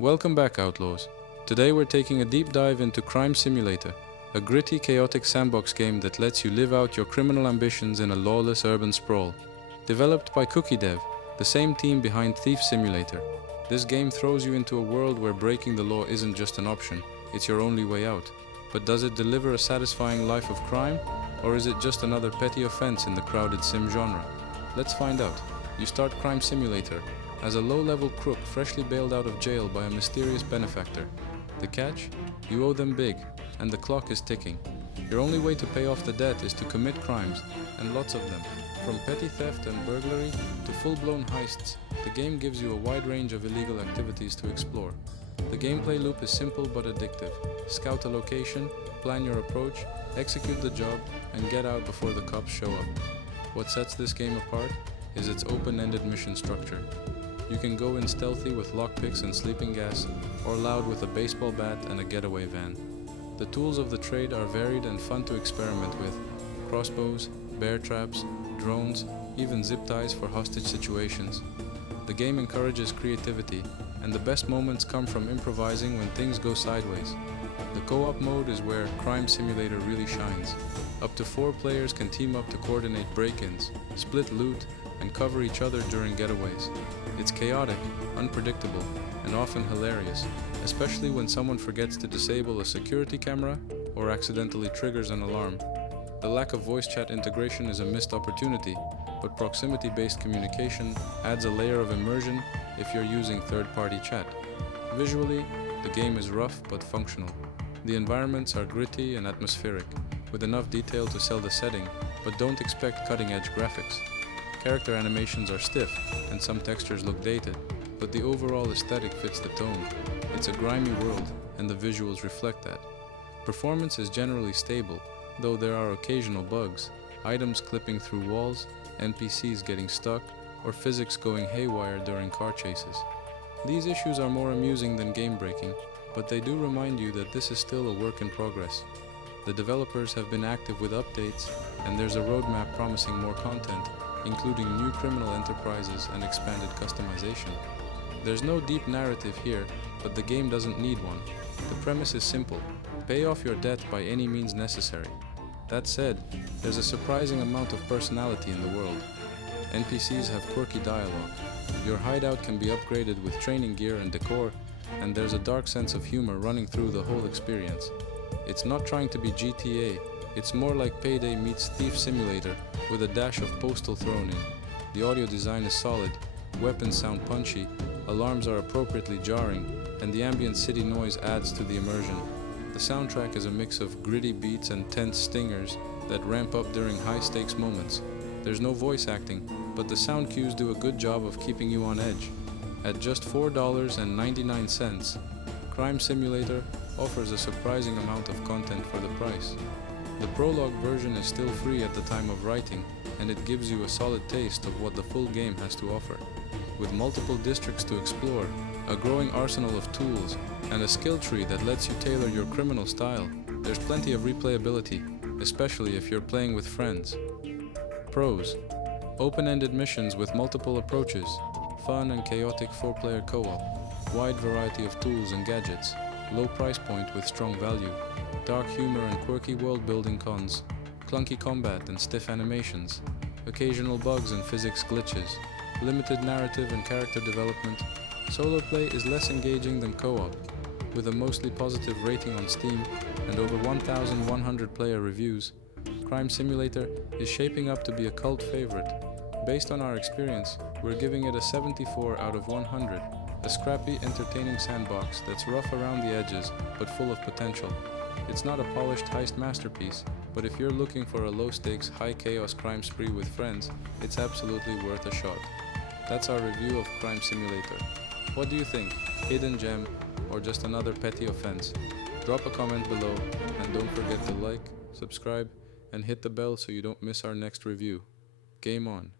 Welcome back, Outlaws. Today we're taking a deep dive into Crime Simulator, a gritty, chaotic sandbox game that lets you live out your criminal ambitions in a lawless urban sprawl. Developed by Cookie Dev, the same team behind Thief Simulator, this game throws you into a world where breaking the law isn't just an option, it's your only way out. But does it deliver a satisfying life of crime, or is it just another petty offense in the crowded sim genre? Let's find out. You start Crime Simulator as a low-level crook freshly bailed out of jail by a mysterious benefactor. The catch? You owe them big, and the clock is ticking. Your only way to pay off the debt is to commit crimes, and lots of them. From petty theft and burglary to full-blown heists, the game gives you a wide range of illegal activities to explore. The gameplay loop is simple but addictive. Scout a location, plan your approach, execute the job, and get out before the cops show up. What sets this game apart is its open-ended mission structure. You can go in stealthy with lockpicks and sleeping gas, or loud with a baseball bat and a getaway van. The tools of the trade are varied and fun to experiment with. Crossbows, bear traps, drones, even zip ties for hostage situations. The game encourages creativity, and the best moments come from improvising when things go sideways. The co-op mode is where Crime Simulator really shines. Up to 4 players can team up to coordinate break-ins, split loot, and cover each other during getaways. It's chaotic, unpredictable, and often hilarious, especially when someone forgets to disable a security camera or accidentally triggers an alarm. The lack of voice chat integration is a missed opportunity, but proximity-based communication adds a layer of immersion if you're using third-party chat. Visually, the game is rough but functional. The environments are gritty and atmospheric, with enough detail to sell the setting, but don't expect cutting-edge graphics. Character animations are stiff, and some textures look dated, but the overall aesthetic fits the tone. It's a grimy world, and the visuals reflect that. Performance is generally stable, though there are occasional bugs, items clipping through walls, NPCs getting stuck, or physics going haywire during car chases. These issues are more amusing than game-breaking, but they do remind you that this is still a work in progress. The developers have been active with updates, and there's a roadmap promising more content, including new criminal enterprises and expanded customization. There's no deep narrative here, but the game doesn't need one. The premise is simple: pay off your debt by any means necessary. That said, there's a surprising amount of personality in the world. NPCs have quirky dialogue. Your hideout can be upgraded with training gear and decor, and there's a dark sense of humor running through the whole experience. It's not trying to be GTA, it's more like Payday meets Thief Simulator with a dash of Postal thrown in. The audio design is solid, weapons sound punchy, alarms are appropriately jarring, and the ambient city noise adds to the immersion. The soundtrack is a mix of gritty beats and tense stingers that ramp up during high-stakes moments. There's no voice acting, but the sound cues do a good job of keeping you on edge. At just $4.99, Crime Simulator offers a surprising amount of content for the price. The prologue version is still free at the time of writing, and it gives you a solid taste of what the full game has to offer. With multiple districts to explore, a growing arsenal of tools, and a skill tree that lets you tailor your criminal style, there's plenty of replayability, especially if you're playing with friends. Pros: open-ended missions with multiple approaches, fun and chaotic 4-player co-op, wide variety of tools and gadgets, low price point with strong value, dark humor and quirky world-building cons, clunky combat and stiff animations, occasional bugs and physics glitches, limited narrative and character development. Solo play is less engaging than co-op, with a mostly positive rating on Steam and over 1,100 player reviews. Crime Simulator is shaping up to be a cult favorite. Based on our experience, we're giving it a 74 out of 100, a scrappy, entertaining sandbox that's rough around the edges but full of potential. It's not a polished heist masterpiece, but if you're looking for a low-stakes, high-chaos crime spree with friends, it's absolutely worth a shot. That's our review of Crime Simulator. What do you think? Hidden gem, or just another petty offense? Drop a comment below, and don't forget to like, subscribe, and hit the bell so you don't miss our next review. Game on!